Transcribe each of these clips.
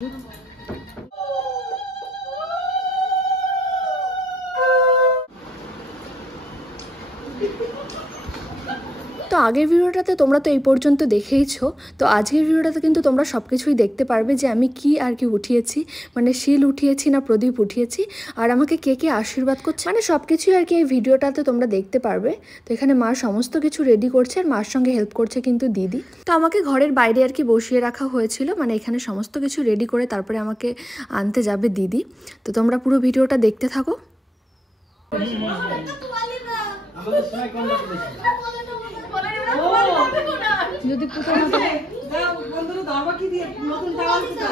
তো আগের ভিডিওটাতে তোমরা তো এই পর্যন্ত দেখেইছো। তো আজকের ভিডিওটাতে কিন্তু তোমরা সব কিছুই দেখতে পারবে যে আমি কি আর কি উঠিয়েছি, মানে শিল উঠিয়েছি না প্রদীপ উঠিয়েছি, আর আমাকে কে কে আশীর্বাদ করছে, মানে সব কিছুই আর কি এই ভিডিওটাতে তোমরা দেখতে পারবে। তো এখানে মা সমস্ত কিছু রেডি করছে, আর মার সঙ্গে হেল্প করছে কিন্তু দিদি। তো আমাকে ঘরের বাইরে আর কি বসিয়ে রাখা হয়েছিল, মানে এখানে সমস্ত কিছু রেডি করে তারপরে আমাকে আনতে যাবে দিদি। তো তোমরা পুরো ভিডিওটা দেখতে থাকো। যদি বন্ধুরা ধর্ম কি দিয়ে নতুন টাকা দিতে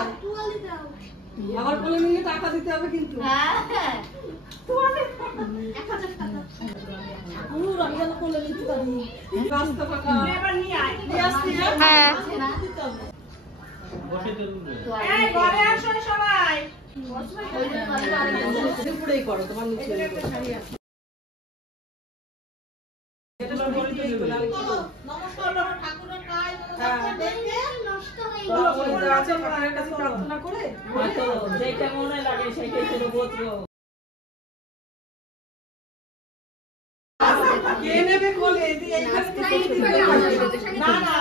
আবার বলে নিলে টাকা দিতে হবে কিন্তু। হ্যাঁ হ্যাঁ তোমারে 1000 টাকা পুরো আমি যেন বলে নিতে পারি রাস্তা টাকা এবার নিয়ে আয় নিয়ে আসছি। হ্যাঁ বসে দেব এই ঘরে আসো সবাই পুরোই করো তোমার নিচে একটা শাড়ি আছে। নমস্কার ঠাকুরের কাজ দেখে নষ্ট হয়ে গেছে মায়ের কাছে প্রার্থনা করে যেটা মনে লাগে সেটাই করে গোত্র কে নেবে কোলে দিয়ে এইখানে না না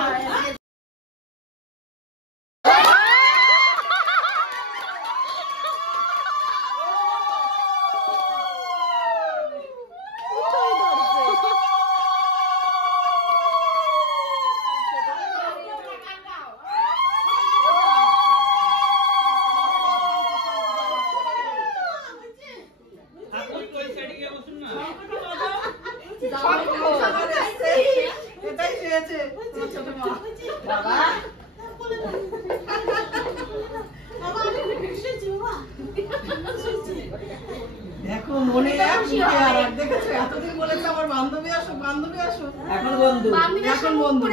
দেখো মনে দেখেছো এতদিন বলেছে আমার বান্ধবী আসো বান্ধবী আসো, এখন বন্ধু এখন বন্ধু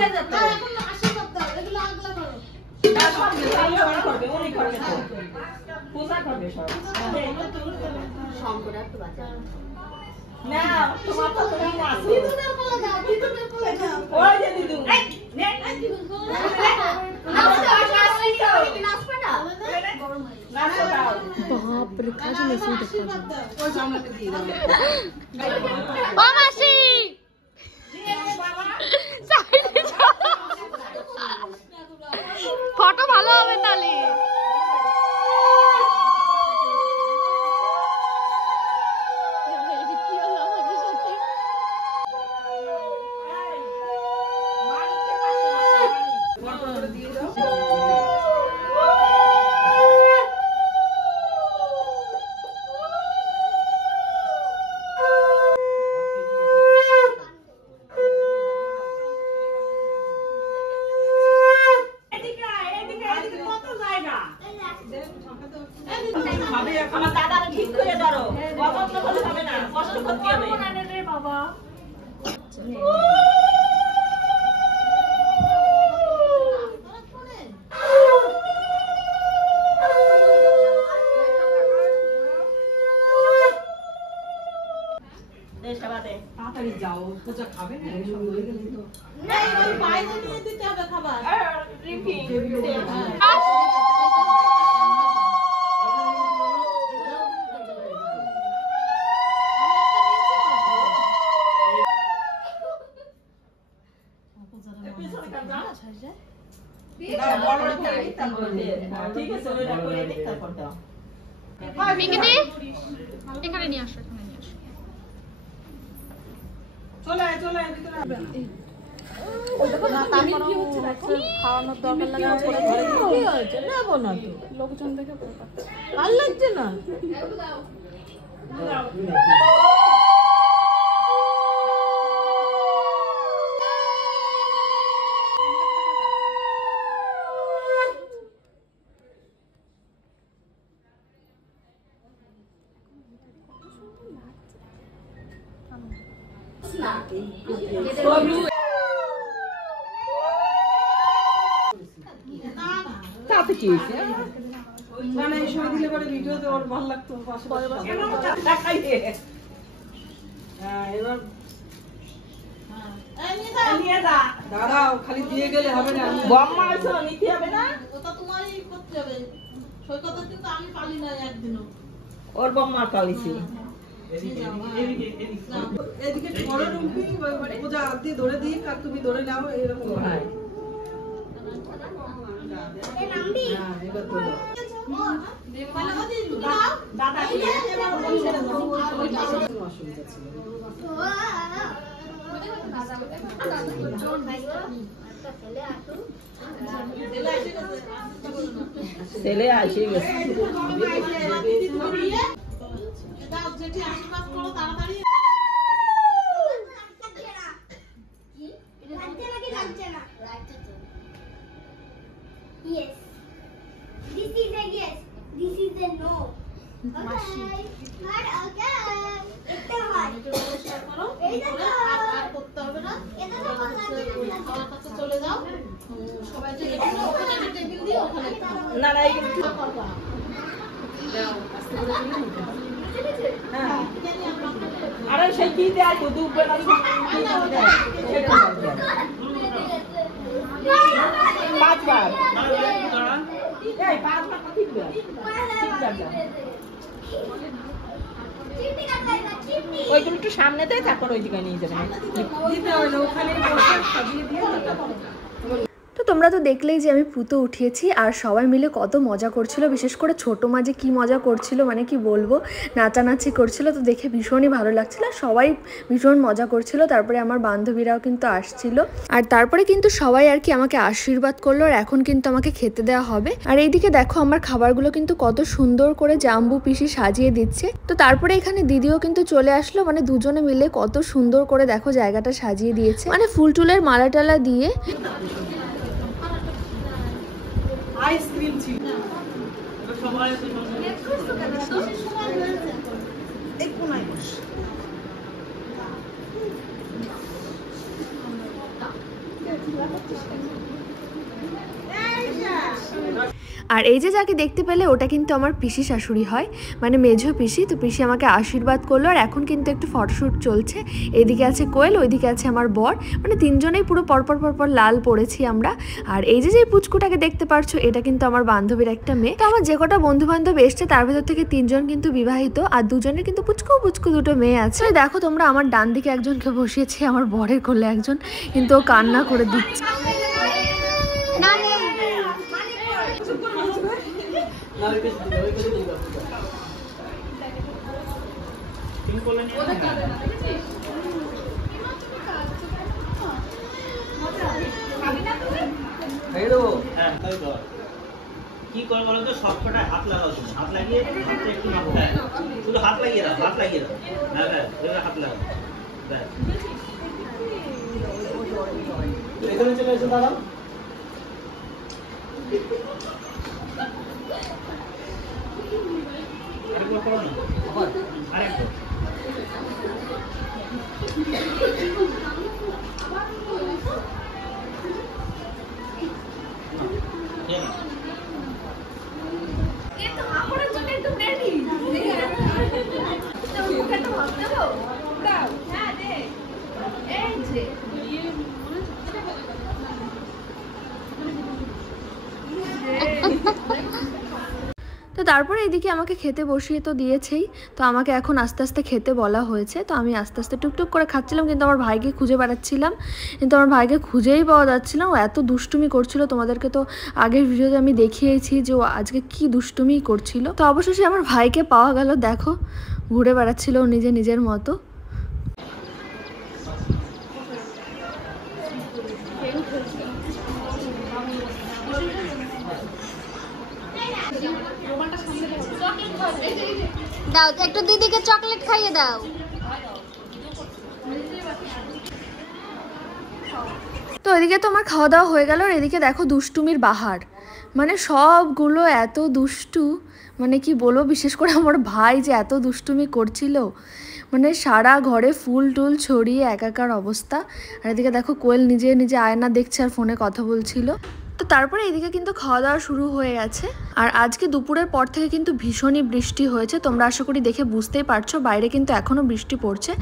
আশীর্বাদ দাও এগুলো আগলা করো করবে উনি করবে পূজা করবে সব শঙ্কর একটু বাঁচা না তোমার তো তুমি না আছো দিদুদের কোলে যাও দিদুদের কোলে যাও ওই যে দিদু এই নে দিদু নাচবে না নাচো দাও বাপ রে কাজে মেসেজ দেখো ওই জামাতে দিয়ে দাও ও মাসি বাবা ফটো ভালো হবে তাহলে। আমার দাদারে ঠিক করে ধরো পছন্দ হলে হবে না পছন্দ করতে হবে রে বাবা। তাড়াতাড়ি যাও পূজা খাবে না বাইরে নিয়ে দিতে হবে খাবার এখানে নিয়ে আসো চলে চলে খাওয়ানোর দরকার লাগে নেবো না তো লোকজন দেখে ভাল লাগছে না। তাতে কি হয়েছে মানে এই সময় দিলে পরে ভিডিওতে ওর ভালো লাগতো এবার দাঁড়াও খালি দিয়ে গেলে হবে না। নিতে হবে না ওটা তোমারই করতে হবে। ওর বম্মা পালিছি এদিকে বড় রুমটি পূজা দিয়ে ধরে দিই আর তুমি ধরে নাও এরকম হয় এই নামবি হ্যাঁ এবার তোলো দাদা এবার ওই ছেড়ে দাও অসুবিধা ছিল ছেলে আসে গেছে Yes. This is a yes. This is a no. Okay. But okay. It's a hard. It's a hard. করতে হবে না এটা তো খাওয়ার কাছে চলে যাও সবাই যে ওখানে টেবিল দিয়ে ওখানে না না এই কিছু করবা দাও আস্তে করে দিলে হ্যাঁ আরে সেই কি দেয় তো দুধ বেলা সেটা পাঁচবার এই পাঁচবার ঠিক না ওইগুলো একটু সামনে দেয় তারপর ওই দিকে নিয়ে যাবেন দিতে হলো ওখানে বসে সাজিয়ে দিয়ে তো তোমরা তো দেখলেই যে আমি পুতো উঠিয়েছি আর সবাই মিলে কত মজা করছিল, বিশেষ করে ছোটো মা যে কী মজা করছিল মানে কি বলবো, নাচানাচি করছিল, তো দেখে ভীষণই ভালো লাগছিল। সবাই ভীষণ মজা করছিল। তারপরে আমার বান্ধবীরাও কিন্তু আসছিল আর তারপরে কিন্তু সবাই আর কি আমাকে আশীর্বাদ করলো আর এখন কিন্তু আমাকে খেতে দেওয়া হবে। আর এইদিকে দেখো আমার খাবারগুলো কিন্তু কত সুন্দর করে জাম্বু পিসি সাজিয়ে দিচ্ছে। তো তারপরে এখানে দিদিও কিন্তু চলে আসলো, মানে দুজনে মিলে কত সুন্দর করে দেখো জায়গাটা সাজিয়ে দিয়েছে, মানে ফুল টুলের মালা টালা দিয়ে। আইসক্রিম ছিল এই কোনায় বস আর এই যে যাকে দেখতে পেলে ওটা কিন্তু আমার পিসি শাশুড়ি হয়, মানে মেঝো পিসি। তো পিসি আমাকে আশীর্বাদ করলো আর এখন কিন্তু একটু ফটোশ্যুট চলছে। এইদিকে আছে কোয়েল, ওইদিকে আছে আমার বর, মানে তিনজনেই পুরো পরপর পরপর লাল পড়েছি আমরা। আর এই যে পুচকুটাকে দেখতে পারছো এটা কিন্তু আমার বান্ধবীর একটা মেয়ে। তো আমার যে কটা বন্ধু বান্ধব এসছে তার ভেতর থেকে তিনজন কিন্তু বিবাহিত আর দুজনের কিন্তু পুচকু পুচকু দুটো মেয়ে আছে। দেখো তোমরা আমার ডান দিকে একজনকে বসিয়েছে, আমার বরের কোলে একজন, কিন্তু ও কান্না করে দিচ্ছে। কি করে বলো তো, সব কটা হাত লাগাও, হাত লাগিয়ে হাতটা একটু নাড়ো, শুধু হাত লাগিয়ে দাও, হাত লাগিয়ে দাও, হ্যাঁ হ্যাঁ এবার হাত লাগাও, এখানে চলে এসে দাঁড়াও। আরেকবার করো না, আরেকবার তো তারপরে এদিকে আমাকে খেতে বসিয়ে তো দিয়েছেই, তো আমাকে এখন আস্তে আস্তে খেতে বলা হয়েছে। তো আমি আস্তে আস্তে টুকটুক করে খাচ্ছিলাম, কিন্তু আমার ভাইকে খুঁজে বেড়াচ্ছিলাম, কিন্তু আমার ভাইকে খুঁজেই পাওয়া যাচ্ছিল না। ও এত দুষ্টুমি করছিল, তোমাদেরকে তো আগের ভিডিওতে আমি দেখিয়েছি যে ও আজকে কি দুষ্টুমি করছিল। তো অবশেষে আমার ভাইকে পাওয়া গেল, দেখো ঘুরে বেড়াচ্ছিল ও নিজের মতো। দাও একটু দিদিকে চকলেট খাইয়ে দাও। তো এদিকে তো আমার খাওয়া দাওয়া হয়ে গেল আর এদিকে দেখো দুষ্টুমির বাহার, মানে সবগুলো এত দুষ্টু, মানে কি বলবো, বিশেষ করে আমার ভাই যে এত দুষ্টুমি করছিল, মানে সারা ঘরে ফুল টুল ছড়িয়ে একাকার অবস্থা। আর এদিকে দেখো কোয়েল নিজে আয়না দেখছে আর ফোনে কথা বলছিল। তো তারপরে এদিকে কিন্তু খাওয়া দাওয়া শুরু হয়ে গেছে। আর আজকে দুপুরের পর থেকে কিন্তু ভীষণই বৃষ্টি হয়েছে, তোমরা আশা করি দেখে বুঝতেই পারছো, বাইরে কিন্তু এখনো বৃষ্টি পড়ছে।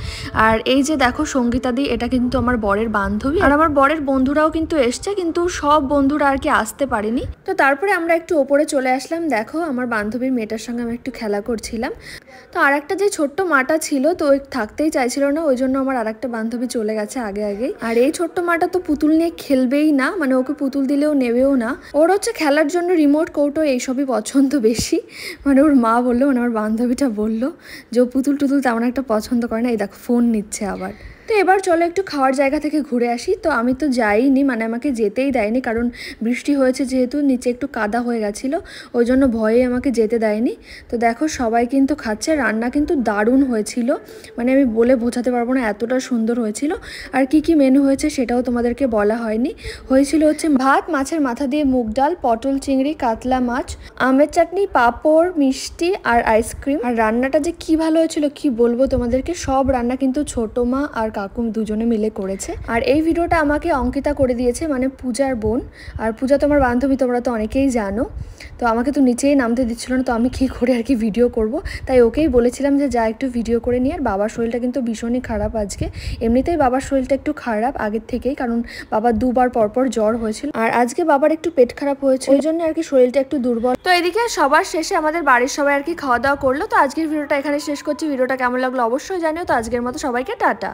আর এই যে দেখো সঙ্গীতাদি, এটা কিন্তু আমার বরের বান্ধবী, আর আমার বরের বন্ধুরাও কিন্তু এসছে, কিন্তু সব বন্ধুরা আর কি আসতে পারেনি। তো তারপরে আমরা একটু ওপরে চলে আসলাম। দেখো আমার বান্ধবীর মেয়েটার সঙ্গে আমি একটু খেলা করছিলাম। তো আর একটা যে ছোট্ট মাটা ছিল, তো থাকতেই চাইছিল না, ওই জন্য আমার আর একটা বান্ধবী চলে গেছে আগে আগেই। আর এই ছোট্ট মাটা তো পুতুল নিয়ে খেলবেই না, মানে ওকে পুতুল দিলেও নেবেও না। ওর হচ্ছে খেলার জন্য রিমোট কৌটো এইসবই পছন্দ বেশি। মানে ওর মা বললো, মানে আমার বান্ধবীটা বললো যে ও পুতুল টুতুল তেমন একটা পছন্দ করে না। এই দেখো ফোন নিচ্ছে আবার। তো এবার চলো একটু খাওয়ার জায়গা থেকে ঘুরে আসি। তো আমি তো যাইনি, মানে আমাকে যেতেই দেয়নি, কারণ বৃষ্টি হয়েছে যেহেতু, নিচে একটু কাদা হয়ে গেছিলো, ওই জন্য ভয়ে আমাকে যেতে দেয়নি। তো দেখো সবাই কিন্তু খাচ্ছে, রান্না কিন্তু দারুণ হয়েছিল, মানে আমি বলে বোঝাতে পারবো না, এতটা সুন্দর হয়েছিল। আর কি কি মেনু হয়েছে সেটাও তোমাদেরকে বলা হয়নি। হয়েছিল হচ্ছে ভাত, মাছের মাথা দিয়ে মুগ ডাল, পটল চিংড়ি, কাতলা মাছ, আমের চাটনি, পাঁপড়, মিষ্টি আর আইসক্রিম। আর রান্নাটা যে কি ভালো হয়েছিল কি বলবো তোমাদেরকে। সব রান্না কিন্তু ছোট মা আর কাকু দুজনে মিলে করেছে। আর এই ভিডিওটা আমাকে অঙ্কিতা করে দিয়েছে, মানে পূজার বোন। আর পূজা তোমার বান্ধবী, তোমরা তো অনেকেই জানো। তো আমাকে তো নিচেই নামতে দিচ্ছিল না, তো আমি কী করে আর কি ভিডিও করব, তাই ওকেই বলেছিলাম যে যা একটু ভিডিও করে নিয়ে। আর বাবার শরীরটা কিন্তু ভীষণই খারাপ আজকে, এমনিতেই বাবার শরীরটা একটু খারাপ আগের থেকেই, কারণ বাবার দুবার পরপর জ্বর হয়েছিল, আর আজকে বাবার একটু পেট খারাপ হয়েছে, ওই জন্য আর কি শরীরটা একটু দুর্বল। তো এদিকে সবার শেষে আমাদের বাড়ির সবাই আর কি খাওয়া দাওয়া করলো। তো আজকের ভিডিওটা এখানে শেষ করছি। ভিডিওটা কেমন লাগলো অবশ্যই জানিও। তো আজকের মতো সবাইকে টাটা।